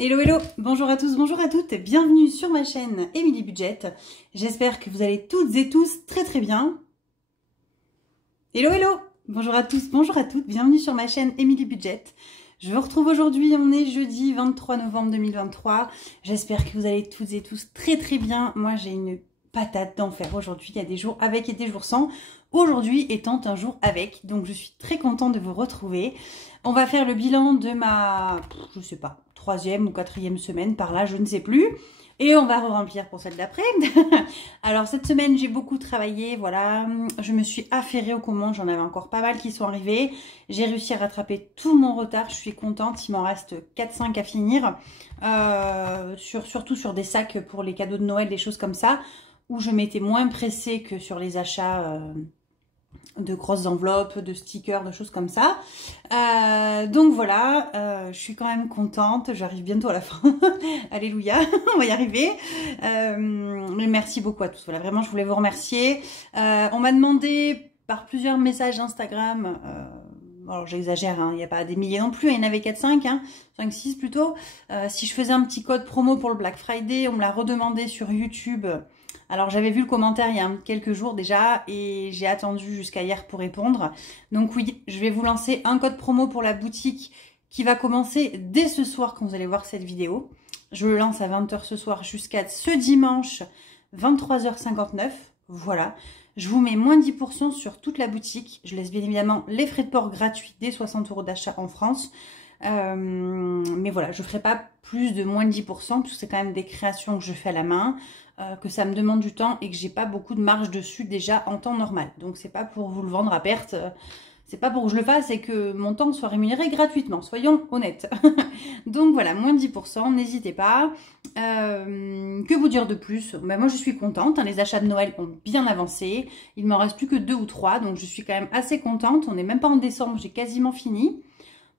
Hello hello, bonjour à tous, bonjour à toutes, bienvenue sur ma chaîne Emily Budget. J'espère que vous allez toutes et tous très bien. Hello hello, bonjour à tous, bonjour à toutes, bienvenue sur ma chaîne Emily Budget. Je vous retrouve aujourd'hui, on est jeudi 23 novembre 2023. J'espère que vous allez toutes et tous très bien. Moi j'ai une patate d'enfer aujourd'hui, il y a des jours avec et des jours sans. Aujourd'hui étant un jour avec, donc je suis très contente de vous retrouver. On va faire le bilan de ma, je sais pas, 3e ou 4e semaine par là, je ne sais plus. Et on va remplir pour celle d'après. Alors cette semaine, j'ai beaucoup travaillé, voilà. Je me suis affairée aux commandes, j'en avais encore pas mal qui sont arrivées. J'ai réussi à rattraper tout mon retard, je suis contente. Il m'en reste 4-5 à finir. Surtout sur des sacs pour les cadeaux de Noël, des choses comme ça, où je m'étais moins pressée que sur les achats de grosses enveloppes, de stickers, de choses comme ça. Donc voilà, je suis quand même contente, j'arrive bientôt à la fin. Alléluia, on va y arriver. Mais merci beaucoup à tous, voilà, vraiment je voulais vous remercier. On m'a demandé par plusieurs messages Instagram, alors j'exagère, hein, il n'y a pas des milliers non plus, il y en avait 4-5, hein, 5-6 plutôt. Si je faisais un petit code promo pour le Black Friday, on me l'a redemandé sur YouTube. Alors j'avais vu le commentaire il y a quelques jours déjà et j'ai attendu jusqu'à hier pour répondre. Donc oui, je vais vous lancer un code promo pour la boutique qui va commencer dès ce soir quand vous allez voir cette vidéo. Je le lance à 20 h ce soir jusqu'à ce dimanche 23 h 59. Voilà, je vous mets moins 10% sur toute la boutique. Je laisse bien évidemment les frais de port gratuits dès 60 € d'achat en France. Mais voilà, je ne ferai pas plus de moins de 10% parce que c'est quand même des créations que je fais à la main, que ça me demande du temps et que j'ai pas beaucoup de marge dessus déjà en temps normal. Donc c'est pas pour vous le vendre à perte, c'est pas pour que je le fasse et que mon temps soit rémunéré gratuitement, soyons honnêtes. Donc voilà, moins de 10%, n'hésitez pas. Que vous dire de plus? Ben, moi je suis contente, hein, les achats de Noël ont bien avancé, il m'en reste plus que 2 ou 3, donc je suis quand même assez contente. On n'est même pas en décembre, j'ai quasiment fini.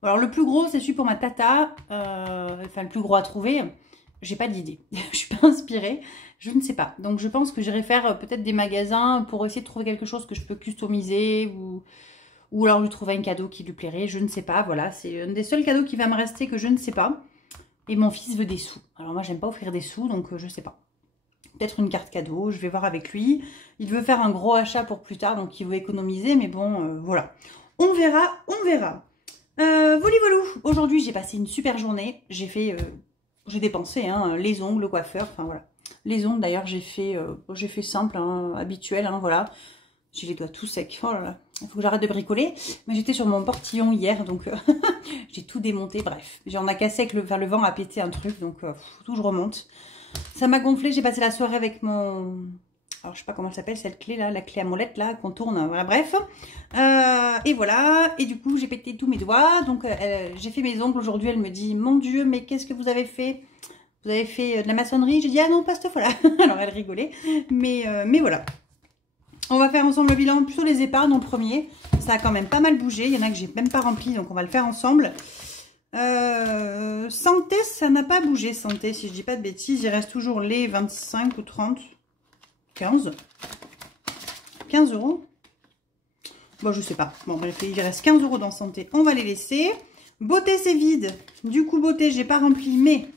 Alors le plus gros c'est celui pour ma tata, enfin le plus gros à trouver, j'ai pas d'idée, je suis pas inspirée, je ne sais pas. Donc je pense que j'irai faire peut-être des magasins pour essayer de trouver quelque chose que je peux customiser ou alors lui trouver un cadeau qui lui plairait, je ne sais pas, voilà. C'est un des seuls cadeaux qui va me rester que je ne sais pas. Et mon fils veut des sous, alors moi j'aime pas offrir des sous donc je sais pas. Peut-être une carte cadeau, je vais voir avec lui. Il veut faire un gros achat pour plus tard donc il veut économiser mais bon voilà. On verra, on verra. Volou, aujourd'hui j'ai passé une super journée, j'ai dépensé hein, les ongles, le coiffeur, enfin voilà. Les ongles d'ailleurs j'ai fait simple, hein, habituel, hein, voilà. J'ai les doigts tout secs, oh là là, il faut que j'arrête de bricoler. Mais j'étais sur mon portillon hier, donc j'ai tout démonté, bref. J'en ai cassé avec le vent a pété un truc, donc tout je remonte. Ça m'a gonflé, j'ai passé la soirée avec mon... Alors, je sais pas comment elle s'appelle, cette clé là, la clé à molette là, qu'on tourne, voilà, bref. Et voilà, et du coup, j'ai pété tous mes doigts. Donc, j'ai fait mes ongles aujourd'hui. Elle me dit, mon Dieu, mais qu'est-ce que vous avez fait? Vous avez fait de la maçonnerie? J'ai dit, ah non, pas cette fois-là. Alors, elle rigolait. Mais voilà. On va faire ensemble le bilan, plutôt les épargnes en premier. Ça a quand même pas mal bougé. Il y en a que j'ai même pas rempli, donc on va le faire ensemble. Santé, ça n'a pas bougé, santé, si je dis pas de bêtises. Il reste toujours les 25 ou 30. 15 €. Bon, je sais pas. Bon, bref, il reste 15 € dans santé. On va les laisser. Beauté, c'est vide. Du coup, beauté, j'ai pas rempli, mais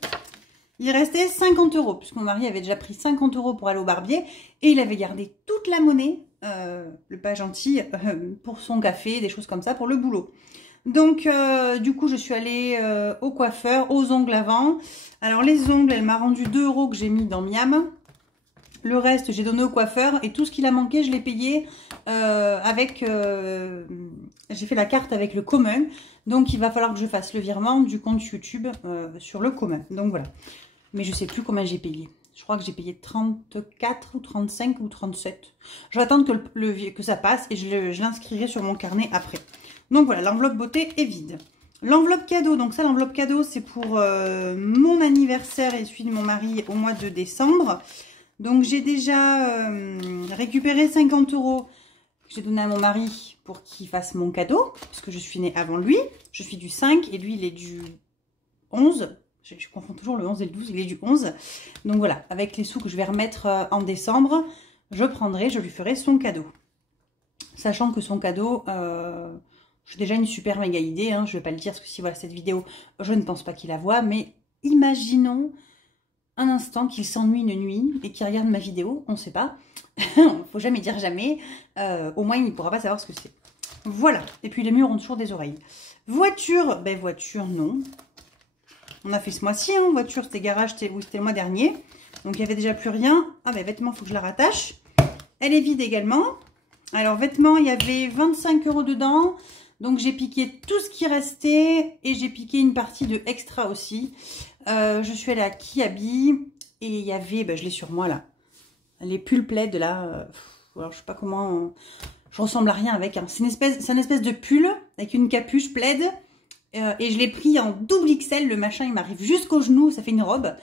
il restait 50 €. Puisque mon mari avait déjà pris 50 € pour aller au barbier. Et il avait gardé toute la monnaie, le pas gentil, pour son café, des choses comme ça, pour le boulot. Donc, du coup, je suis allée au coiffeur, aux ongles avant. Alors, les ongles, elle m'a rendu 2 € que j'ai mis dans Miam. Le reste, j'ai donné au coiffeur et tout ce qu'il a manqué, je l'ai payé avec... j'ai fait la carte avec le commun. Donc, il va falloir que je fasse le virement du compte YouTube sur le commun. Donc, voilà. Mais je sais plus combien j'ai payé. Je crois que j'ai payé 34 ou 35 ou 37. Je vais attendre que ça passe et je l'inscrirai sur mon carnet après. Donc, voilà, l'enveloppe beauté est vide. L'enveloppe cadeau, donc ça, l'enveloppe cadeau, c'est pour mon anniversaire et celui de mon mari au mois de décembre. Donc, j'ai déjà récupéré 50 € que j'ai donné à mon mari pour qu'il fasse mon cadeau, puisque je suis née avant lui. Je suis du 5 et lui, il est du 11. Je confonds toujours le 11 et le 12, il est du 11. Donc, voilà, avec les sous que je vais remettre en décembre, je lui ferai son cadeau. Sachant que son cadeau, j'ai déjà une super méga idée, hein, je ne vais pas le dire, parce que si voilà cette vidéo, je ne pense pas qu'il la voit, mais imaginons un instant qu'il s'ennuie une nuit et qu'il regarde ma vidéo, on ne sait pas. Faut jamais dire jamais. Au moins, il ne pourra pas savoir ce que c'est. Voilà. Et puis, les murs ont toujours des oreilles. Voiture, ben voiture, non. On a fait ce mois-ci, hein. Voiture, c'était garage, c'était le mois dernier. Donc, il n'y avait déjà plus rien. Ah ben, vêtements, il faut que je la rattache. Elle est vide également. Alors, vêtements, il y avait 25 € dedans. Donc, j'ai piqué tout ce qui restait. Et j'ai piqué une partie de extra aussi. Je suis allée à Kiabi. Et il y avait, ben, je l'ai sur moi là, les pulls plaid là. Alors, je sais pas comment... Je ressemble à rien avec. Hein. C'est une espèce de pull avec une capuche plaid. Et je l'ai pris en double XL. Le machin, il m'arrive jusqu'au genou. Ça fait une robe.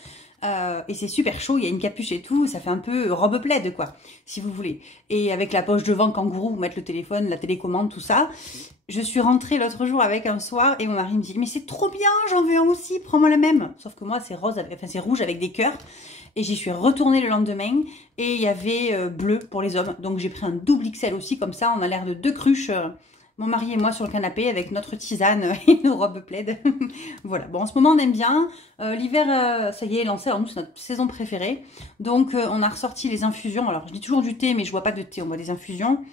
Et c'est super chaud, il y a une capuche et tout, ça fait un peu robe plaid quoi, si vous voulez. Et avec la poche devant kangourou, vous mettre le téléphone, la télécommande, tout ça. Je suis rentrée l'autre jour avec un soir et mon mari me dit « Mais c'est trop bien, j'en veux un aussi, prends-moi le même ». Sauf que moi c'est rose, enfin c'est rouge avec des cœurs. Et j'y suis retournée le lendemain et il y avait bleu pour les hommes. Donc j'ai pris un double XL aussi, comme ça on a l'air de deux cruches. Mon mari et moi sur le canapé avec notre tisane et nos robes plaid. Voilà, bon en ce moment on aime bien. L'hiver, ça y est, lancé. Alors nous c'est notre saison préférée. Donc on a ressorti les infusions. Alors je dis toujours du thé mais je bois pas de thé, on boit des infusions.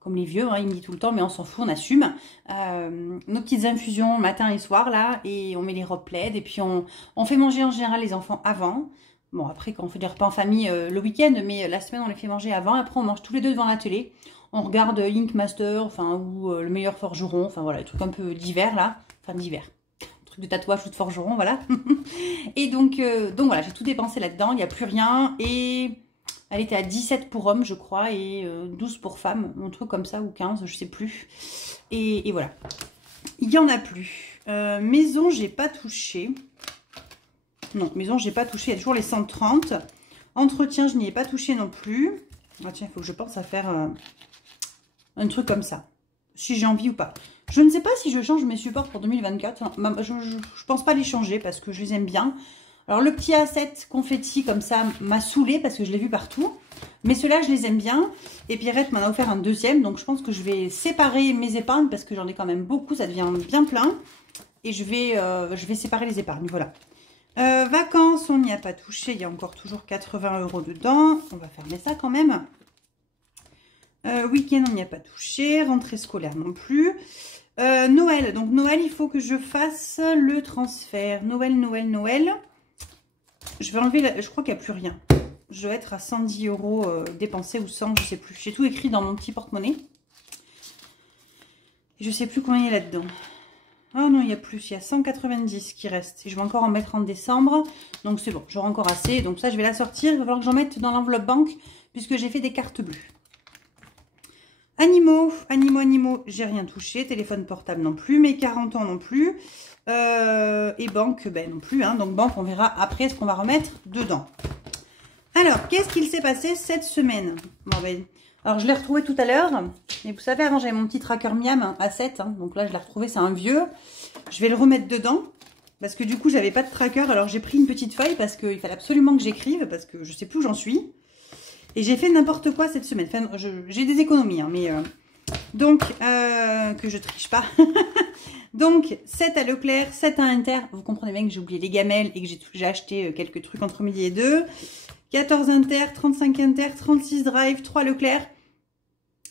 Comme les vieux, hein, il me dit tout le temps, mais on s'en fout, on assume. Nos petites infusions matin et soir là. Et on met les robes plaid. Et puis on fait manger en général les enfants avant. Bon après quand on fait des repas en famille le week-end, mais la semaine on les fait manger avant. Après on mange tous les deux devant la télé. On regarde Ink Master, enfin, ou Le Meilleur Forgeron, enfin voilà, les trucs un peu divers là, enfin divers, trucs de tatouage ou de forgeron, voilà. Et donc voilà, j'ai tout dépensé là-dedans, il n'y a plus rien, et elle était à 17 pour hommes, je crois, et 12 pour femmes, un truc comme ça, ou 15, je sais plus. Et voilà, il n'y en a plus. Maison, j'ai pas touché. Non, maison, j'ai pas touché, il y a toujours les 130. Entretien, je n'y ai pas touché non plus. Ah tiens, il faut que je pense à faire... un truc comme ça, si j'ai envie ou pas. Je ne sais pas si je change mes supports pour 2024. Je pense pas les changer parce que je les aime bien. Alors le petit A7 confetti comme ça m'a saoulé parce que je l'ai vu partout. Mais ceux-là, je les aime bien. Et Pierrette m'en a offert un deuxième. Donc je pense que je vais séparer mes épargnes parce que j'en ai quand même beaucoup. Ça devient bien plein. Et je vais séparer les épargnes. Voilà. Vacances, on n'y a pas touché. Il y a encore toujours 80 € dedans. On va fermer ça quand même. Week-end, on n'y a pas touché. Rentrée scolaire non plus. Noël. Donc, Noël, il faut que je fasse le transfert. Noël. Je vais enlever... Je crois qu'il n'y a plus rien. Je dois être à 110 € dépensés ou 100, je sais plus. J'ai tout écrit dans mon petit porte-monnaie. Je sais plus combien il y a là-dedans. Oh non, il y a plus. Il y a 190 qui restent. Et je vais encore en mettre en décembre. Donc, c'est bon. J'aurai encore assez. Donc, ça, je vais la sortir. Il va falloir que j'en mette dans l'enveloppe banque puisque j'ai fait des cartes bleues. Animaux, j'ai rien touché. Téléphone portable non plus. Mes 40 ans non plus. Et banque, ben non plus. Hein. Donc banque, on verra après ce qu'on va remettre dedans. Alors, qu'est-ce qu'il s'est passé cette semaine? Bon, ben, alors, je l'ai retrouvé tout à l'heure. Mais vous savez, avant, j'avais mon petit tracker Miam à 7. Hein. Donc là, je l'ai retrouvé, c'est un vieux. Je vais le remettre dedans. Parce que du coup, j'avais pas de tracker. Alors, j'ai pris une petite feuille parce qu'il fallait absolument que j'écrive. Parce que je sais plus où j'en suis. Et j'ai fait n'importe quoi cette semaine. Enfin, j'ai des économies, hein, mais... donc, que je triche pas. Donc, 7 à Leclerc, 7 à Inter. Vous comprenez bien que j'ai oublié les gamelles et que j'ai acheté quelques trucs entre midi et 2. 14 Inter, 35 Inter, 36 Drive, 3 Leclerc.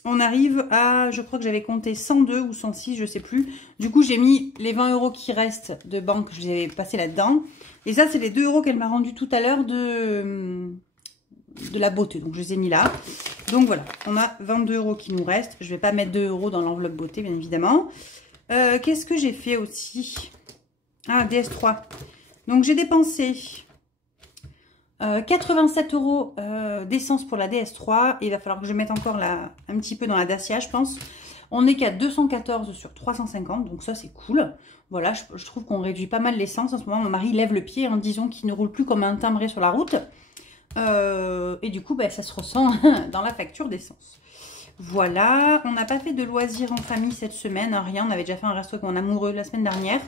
On arrive à, je crois que j'avais compté 102 ou 106, je sais plus. Du coup, j'ai mis les 20 € qui restent de banque, je les ai passés là-dedans. Et ça, c'est les 2 € qu'elle m'a rendu tout à l'heure de la beauté. Donc, je les ai mis là. Donc, voilà. On a 22 € qui nous restent. Je vais pas mettre 2 € dans l'enveloppe beauté, bien évidemment. Qu'est-ce que j'ai fait aussi? Ah, DS3. Donc, j'ai dépensé 87 € d'essence pour la DS3. Et il va falloir que je mette encore un petit peu dans la Dacia, je pense. On est qu'à 214 sur 350. Donc, ça, c'est cool. Voilà, je trouve qu'on réduit pas mal l'essence. En ce moment, mon mari lève le pied en disant qu'il ne roule plus comme un timbré sur la route. Et du coup, bah, ça se ressent dans la facture d'essence. Voilà, on n'a pas fait de loisirs en famille cette semaine, hein, rien. On avait déjà fait un resto avec mon amoureux la semaine dernière.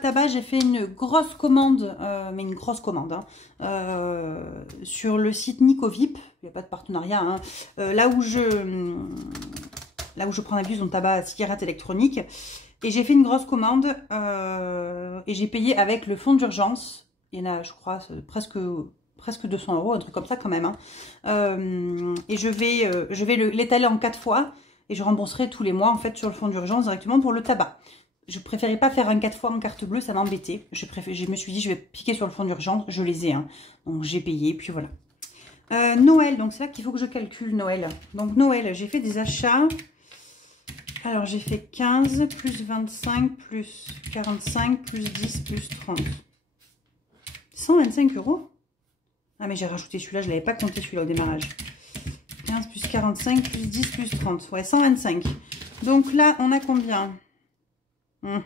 Tabac, j'ai fait une grosse commande, mais une grosse commande, hein, sur le site Nicovip. Il n'y a pas de partenariat, hein, là où je prends l'abus de tabac, cigarette électronique. Et j'ai fait une grosse commande et j'ai payé avec le fonds d'urgence. Il y en a, je crois, presque 200 €, un truc comme ça quand même. Hein. Et je vais l'étaler en 4 fois et je rembourserai tous les mois en fait sur le fonds d'urgence directement pour le tabac. Je préférais pas faire un 4 fois en carte bleue, ça m'embêtait. Je me suis dit, je vais piquer sur le fonds d'urgence, je les ai. Hein. Donc j'ai payé, puis voilà. Noël, donc c'est là qu'il faut que je calcule Noël. Donc Noël, j'ai fait des achats. Alors j'ai fait 15, plus 25, plus 45, plus 10, plus 30. 125 €. Ah mais j'ai rajouté celui-là, je ne l'avais pas compté celui-là au démarrage. 15 plus 45, plus 10, plus 30. Ouais, 125. Donc là, on a combien? On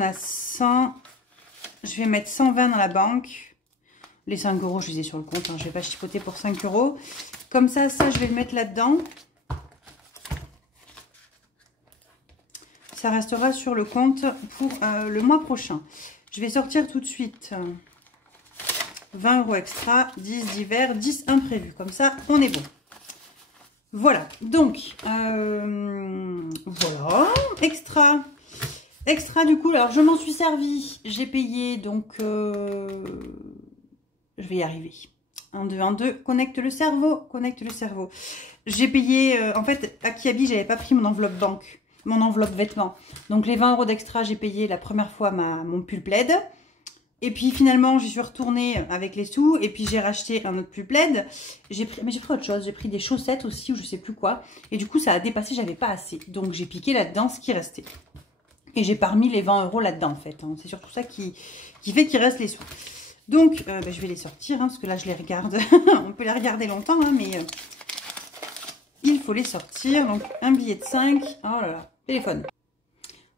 a 100. Je vais mettre 120 dans la banque. Les 5 €, je les ai sur le compte. Hein. Je ne vais pas chipoter pour 5 €. Comme ça, je vais le mettre là-dedans. Ça restera sur le compte pour le mois prochain. Je vais sortir tout de suite 20 € extra, 10 divers, 10 imprévus. Comme ça, on est bon. Voilà. Donc, voilà. Extra. Extra, du coup, alors je m'en suis servi. J'ai payé, donc, je vais y arriver. 1, 2, 1, 2. Connecte le cerveau. Connecte le cerveau. J'ai payé, en fait, à Kiabi, j'avais pas pris mon enveloppe banque. Mon enveloppe vêtements. Donc les 20 € d'extra, j'ai payé la première fois mon pull plaid. Et puis finalement, j'y suis retournée avec les sous. Et puis j'ai racheté un autre pull plaid. Mais j'ai pris autre chose. J'ai pris des chaussettes aussi ou je sais plus quoi. Et du coup, ça a dépassé, j'avais pas assez. Donc j'ai piqué là-dedans ce qui restait. Et j'ai pas remis les 20 € là-dedans en fait. Hein. C'est surtout ça qui fait qu'il reste les sous. Donc je vais les sortir hein, parce que là je les regarde. On peut les regarder longtemps hein, mais il faut les sortir. Donc un billet de 5. Oh là là. Téléphone.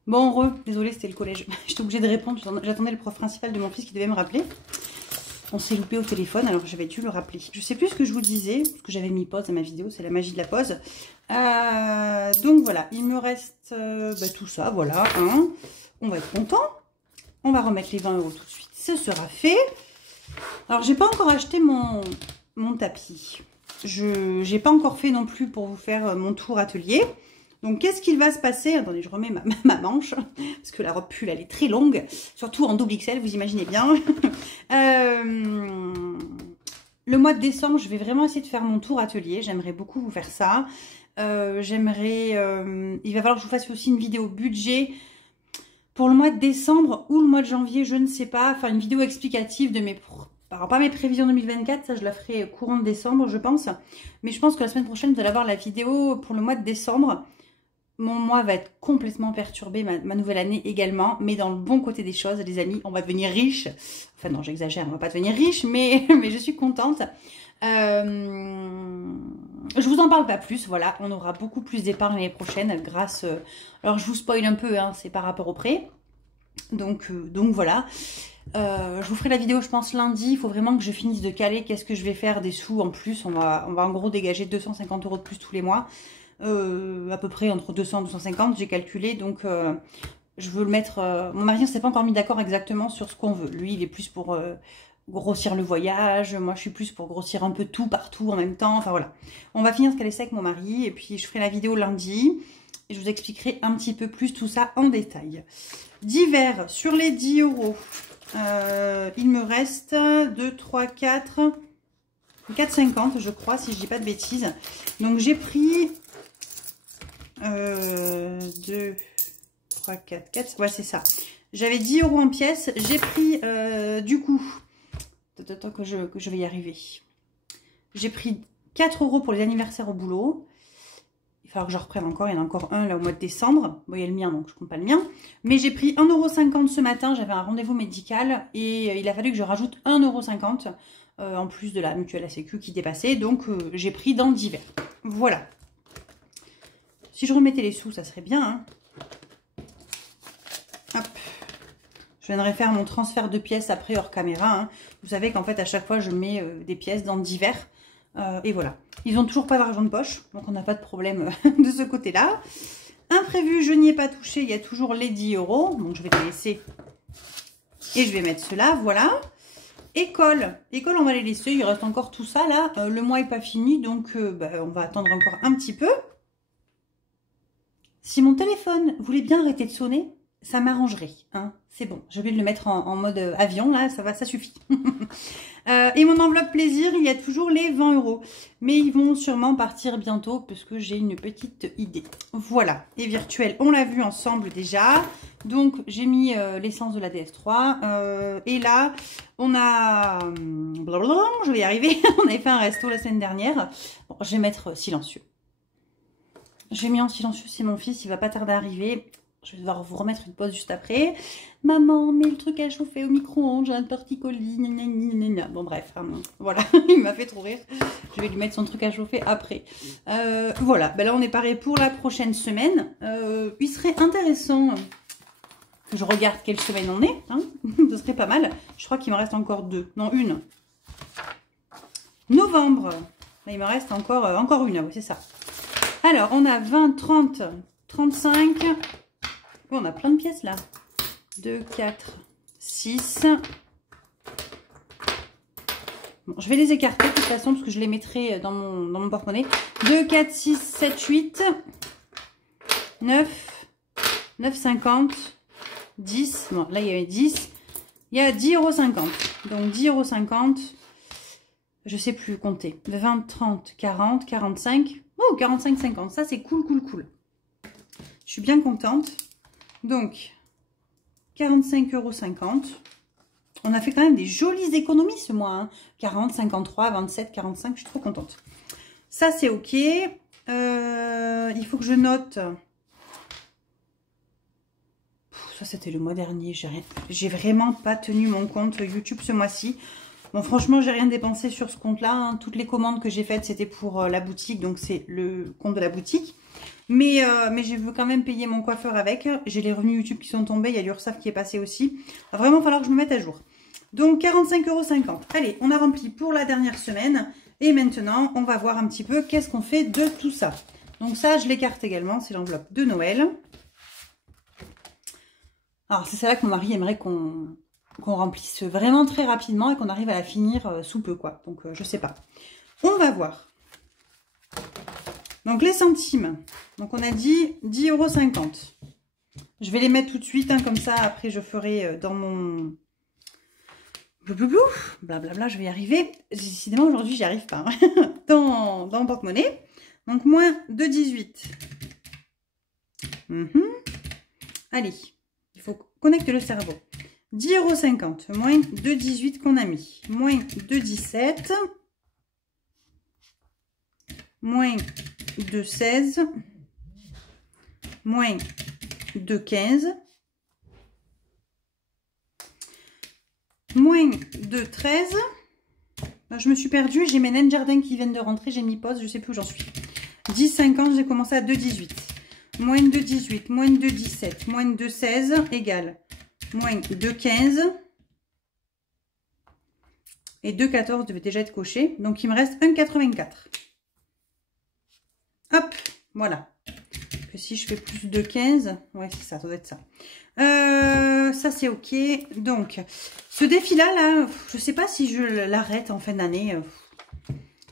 Bon, désolé, c'était le collège. J'étais obligée de répondre. J'attendais le prof principal de mon fils qui devait me rappeler. On s'est loupé au téléphone, alors j'avais dû le rappeler. Je sais plus ce que je vous disais, parce que j'avais mis pause dans ma vidéo, c'est la magie de la pause. Donc voilà, il me reste tout ça, voilà. Hein. On va être content. On va remettre les 20 € tout de suite. Ce sera fait. Alors, j'ai pas encore acheté mon tapis. Je n'ai pas encore fait non plus pour vous faire mon tour atelier. Donc, qu'est-ce qu'il va se passer? Attendez, je remets ma manche, parce que la robe pull, elle est très longue, surtout en double XL, vous imaginez bien. Le mois de décembre, je vais vraiment essayer de faire mon tour atelier. J'aimerais beaucoup vous faire ça. Il va falloir que je vous fasse aussi une vidéo budget pour le mois de décembre ou le mois de janvier, je ne sais pas. Enfin, une vidéo explicative de alors, pas mes prévisions 2024, ça je la ferai courant de décembre, je pense. Mais je pense que la semaine prochaine, vous allez avoir la vidéo pour le mois de décembre. Mon mois va être complètement perturbé, ma nouvelle année également, mais dans le bon côté des choses, les amis, on va devenir riche. Enfin non, j'exagère, on va pas devenir riche, mais je suis contente. Je vous en parle pas plus, voilà, on aura beaucoup plus d'épargne l'année prochaine grâce... alors je vous spoil un peu, hein, c'est par rapport au prêt. Donc voilà. Je vous ferai la vidéo, je pense, lundi. Il faut vraiment que je finisse de caler qu'est-ce que je vais faire des sous en plus. On va en gros dégager 250 € de plus tous les mois. À peu près entre 200 et 250, j'ai calculé. Donc, je veux le mettre... mon mari ne s'est pas encore mis d'accord exactement sur ce qu'on veut. Lui, il est plus pour grossir le voyage. Moi, je suis plus pour grossir un peu tout partout en même temps. Enfin, voilà. On va finir ce caler ça avec mon mari. Et puis, je ferai la vidéo lundi. Et je vous expliquerai un petit peu plus tout ça en détail. Divers, sur les 10 €. Il me reste 2, 3, 4, 4,50 je crois, si je dis pas de bêtises. Donc j'ai pris 2, 3, 4, 4, ouais c'est ça. J'avais 10 € en pièces, j'ai pris du coup, attends que je vais y arriver. J'ai pris 4 € pour les anniversaires au boulot. Il va falloir que je reprenne encore, il y en a encore un là au mois de décembre. Bon, il y a le mien, donc je ne compte pas le mien. Mais j'ai pris 1,50 € ce matin, j'avais un rendez-vous médical et il a fallu que je rajoute 1,50 € en plus de la mutuelle à sécu qui dépassait. Donc j'ai pris dans divers. Voilà. Si je remettais les sous, ça serait bien. Hein. Hop. Je viendrai faire mon transfert de pièces après hors caméra. Hein. Vous savez qu'en fait, à chaque fois, je mets des pièces dans divers. Et voilà. Ils n'ont toujours pas d'argent de poche, donc on n'a pas de problème de ce côté-là. Imprévu, je n'y ai pas touché. Il y a toujours les 10 €. Donc je vais les laisser. Et je vais mettre cela, voilà. École. École, on va les laisser. Il reste encore tout ça là. Le mois n'est pas fini, donc on va attendre encore un petit peu. Si mon téléphone voulait bien arrêter de sonner, ça m'arrangerait. Hein. C'est bon, j'ai oublié de le mettre en mode avion, là, ça va, ça suffit. Et mon enveloppe plaisir, il y a toujours les 20 €. Mais ils vont sûrement partir bientôt parce que j'ai une petite idée. Voilà, et virtuel, on l'a vu ensemble déjà. Donc, j'ai mis l'essence de la DS3. Et là, on a... Blablabla, je vais y arriver. On avait fait un resto la semaine dernière. Bon, je vais mettre silencieux. J'ai mis en silencieux, c'est mon fils, il va pas tarder à arriver. Je vais devoir vous remettre une pause juste après. Maman, mets le truc à chauffer au micro-ondes, j'ai un torticolis. Bon bref, voilà, il m'a fait trop rire. Je vais lui mettre son truc à chauffer après. Voilà, ben là on est paré pour la prochaine semaine. Il serait intéressant que je regarde quelle semaine on est. Hein. Ce serait pas mal. Je crois qu'il me reste encore deux. Non, une. Novembre. Là, il me reste encore une, oui, c'est ça. Alors, on a 20, 30, 35. Oh, on a plein de pièces là. 2, 4, 6. Bon, je vais les écarter de toute façon parce que je les mettrai dans mon porte-monnaie. 2, 4, 6, 7, 8. 9. 9,50. 10. Bon, là, il y avait 10. Il y a 10,50 €. Donc, 10,50 €. Je sais plus compter. 20, 30, 40, 45. Oh, 45, 50. Ça, c'est cool, cool, cool. Je suis bien contente. Donc, 45,50 €. On a fait quand même des jolies économies ce mois. Hein. 40, 53, 27, 45. Je suis trop contente. Ça, c'est OK. Il faut que je note. Ça, c'était le mois dernier. J'ai vraiment pas tenu mon compte YouTube ce mois-ci. Bon, franchement, j'ai rien dépensé sur ce compte-là. Hein. Toutes les commandes que j'ai faites, c'était pour la boutique. Donc, c'est le compte de la boutique. Mais je veux quand même payer mon coiffeur avec. J'ai les revenus YouTube qui sont tombés. Il y a l'URSSAF qui est passé aussi. Il va vraiment falloir que je me mette à jour. Donc, 45,50 €. Allez, on a rempli pour la dernière semaine. Et maintenant, on va voir un petit peu qu'est-ce qu'on fait de tout ça. Donc ça, je l'écarte également. C'est l'enveloppe de Noël. Alors, c'est celle-là que mon mari aimerait qu'on remplisse vraiment très rapidement et qu'on arrive à la finir sous peu, quoi. Donc, je sais pas. On va voir. Donc, les centimes. Donc, on a dit 10,50 €. Je vais les mettre tout de suite, hein, comme ça. Après, je ferai dans mon... Blablabla, je vais y arriver. Décidément, aujourd'hui, j'y arrive pas. Hein. dans mon porte-monnaie. Donc, moins 2,18 €. Allez, il faut connecter le cerveau. 10,50 € moins 2,18 € qu'on a mis. Moins 2,17 €. Moins 2,16 €. Moins 2,15 €. Moins 2,13 €. Je me suis perdue. J'ai mes nains de jardin qui viennent de rentrer. J'ai mis pause. Je ne sais plus où j'en suis. 10,50 €. J'ai commencé à 2,18 €. Moins 2,18 €. Moins 2,17 €. Moins 2,16 € égale moins 2,15 €. Et 2,14 € devait déjà être coché. Donc, il me reste 1,84 €. Hop, voilà. Que si je fais plus de 15, ouais, c'est ça, ça doit être ça. Ça, c'est OK. Donc, ce défi-là, là, je sais pas si je l'arrête en fin d'année.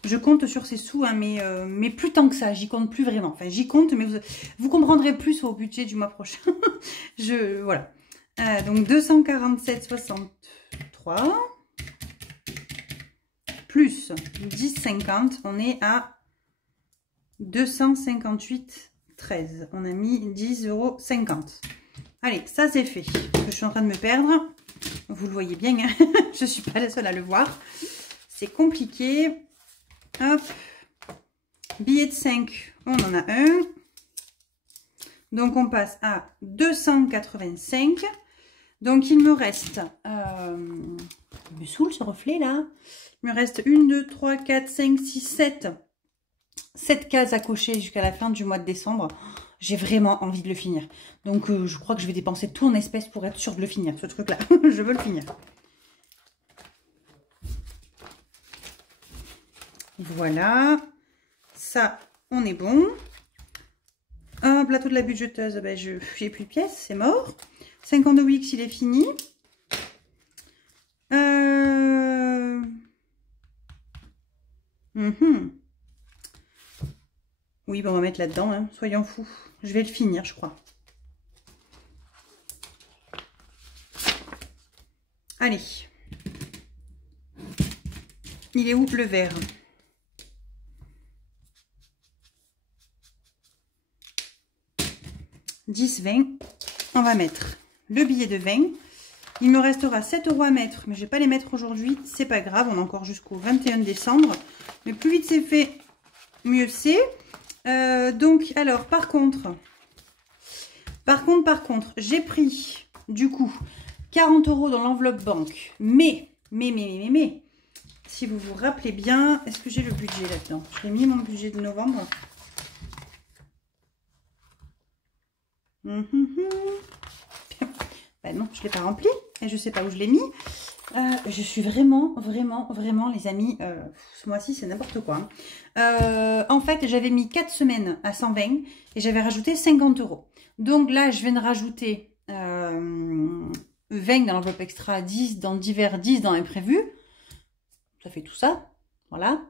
Je compte sur ces sous, hein, mais plus tant que ça, j'y compte plus vraiment. Enfin, j'y compte, mais vous comprendrez plus au budget du mois prochain. Voilà. Donc, 247,63 plus 10,50, on est à 258,13. On a mis 10,50 €. Allez, ça c'est fait. Je suis en train de me perdre. Vous le voyez bien, hein. Je ne suis pas la seule à le voir. C'est compliqué. Hop. Billet de 5, on en a un. Donc, on passe à 285. Donc, il me reste... il me saoule ce reflet, là. Il me reste 1, 2, 3, 4, 5, 6, 7. 7 cases à cocher jusqu'à la fin du mois de décembre. J'ai vraiment envie de le finir. Donc, je crois que je vais dépenser tout en espèces pour être sûre de le finir, ce truc-là. Je veux le finir. Voilà. Ça, on est bon. Un plateau de la budgeteuse, ben, j'ai plus de pièces, c'est mort. 50 de Wix, il est fini. Oui, bah on va mettre là-dedans, hein, soyons fous. Je vais le finir, je crois. Allez. Il est où le vert? « 10, 20. On va mettre le billet de 20. Il me restera 7 € à mettre, mais je ne vais pas les mettre aujourd'hui. C'est pas grave, on a encore jusqu'au 21 décembre. Mais plus vite c'est fait, mieux c'est. Donc, alors, par contre, j'ai pris, du coup, 40 € dans l'enveloppe banque. Mais, si vous vous rappelez bien, est-ce que j'ai le budget là-dedans? J'ai mis mon budget de novembre. Ben non, je ne l'ai pas rempli et je ne sais pas où je l'ai mis. Je suis vraiment, les amis, ce mois-ci, c'est n'importe quoi. Hein. En fait, j'avais mis 4 semaines à 120 et j'avais rajouté 50 €. Donc là, je viens de rajouter 20 dans l'enveloppe extra, 10 dans divers, 10 dans imprévu. Ça fait tout ça. Voilà.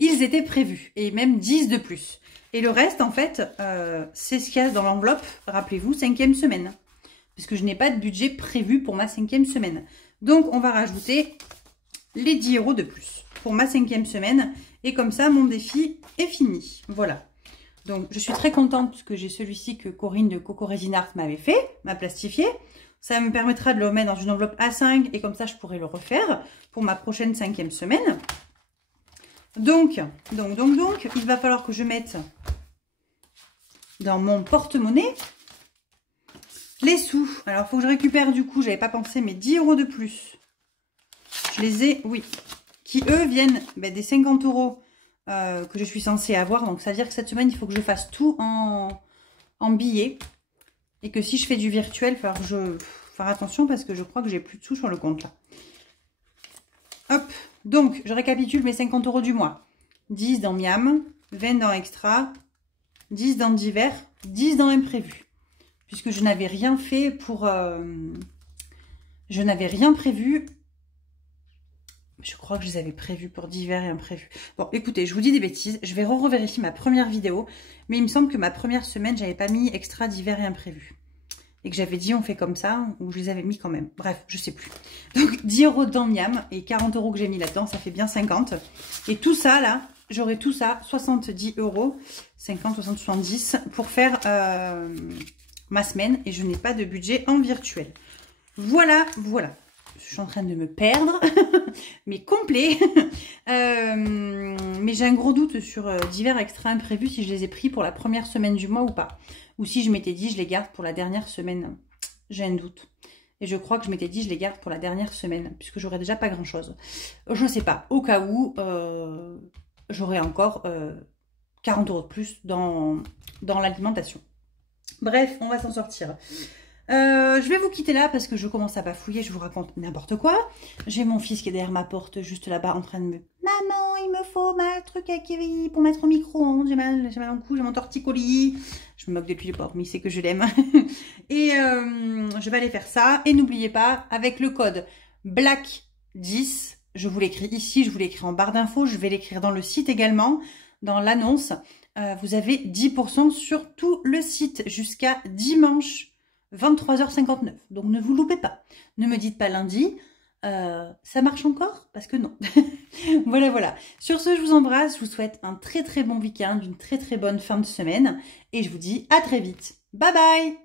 Ils étaient prévus et même 10 de plus. Et le reste, en fait, c'est ce qu'il y a dans l'enveloppe, rappelez-vous, 5e semaine. Puisque je n'ai pas de budget prévu pour ma 5e semaine. Donc, on va rajouter les 10 € de plus pour ma 5e semaine. Et comme ça, mon défi est fini. Voilà. Donc, je suis très contente parce que j'ai celui-ci que Corinne de Coco Resin Art m'avait fait, m'a plastifié. Ça me permettra de le remettre dans une enveloppe A5 et comme ça, je pourrai le refaire pour ma prochaine 5e semaine. Donc, il va falloir que je mette dans mon porte-monnaie les sous. Alors, il faut que je récupère du coup, j'avais pas pensé, mais 10 € de plus. Je les ai, oui, qui eux viennent des 50 € que je suis censée avoir. Donc, ça veut dire que cette semaine, il faut que je fasse tout en billets. Et que si je fais du virtuel, il va falloir que je faire attention parce que je crois que j'ai plus de sous sur le compte là. Hop, donc je récapitule mes 50 € du mois. 10 dans Miam, 20 dans Extra, 10 dans Divers, 10 dans Imprévu. Puisque je n'avais rien fait pour... je n'avais rien prévu. Je crois que je les avais prévus pour Divers et Imprévu. Bon, écoutez, je vous dis des bêtises. Je vais revérifier ma première vidéo. Mais il me semble que ma première semaine, j'avais pas mis Extra, Divers et Imprévu. Et que j'avais dit on fait comme ça, ou je les avais mis quand même. Bref, je sais plus. Donc 10 € dans Miam et 40 € que j'ai mis là-dedans, ça fait bien 50. Et tout ça là, j'aurai tout ça, 70 €, 50, 60, 70 pour faire ma semaine. Et je n'ai pas de budget en virtuel. Voilà, voilà. Je suis en train de me perdre, mais complet. Mais j'ai un gros doute sur Divers Extra Imprévus si je les ai pris pour la première semaine du mois ou pas. Ou si je m'étais dit je les garde pour la dernière semaine. J'ai un doute. Et je crois que je m'étais dit je les garde pour la dernière semaine, puisque j'aurais déjà pas grand chose. Je ne sais pas, au cas où j'aurai encore 40 € de plus dans l'alimentation. Bref, on va s'en sortir. Je vais vous quitter là parce que je commence à bafouiller, je vous raconte n'importe quoi. J'ai mon fils qui est derrière ma porte, juste là-bas, en train de me... Maman, il me faut ma truc à Kiri pour mettre au micro-ondes, j'ai mal au cou, j'ai mon torticolis. Je me moque depuis le port, mais il sait que je l'aime. Et je vais aller faire ça. Et n'oubliez pas, avec le code BLACK10, je vous l'écris ici, je vous l'écris en barre d'infos, je vais l'écrire dans le site également, dans l'annonce. Vous avez 10% sur tout le site jusqu'à dimanche 23h59. Donc ne vous loupez pas. Ne me dites pas lundi. Ça marche encore? Parce que non. Voilà, voilà. Sur ce, je vous embrasse. Je vous souhaite un très très bon week-end, une très très bonne fin de semaine. Et je vous dis à très vite. Bye bye!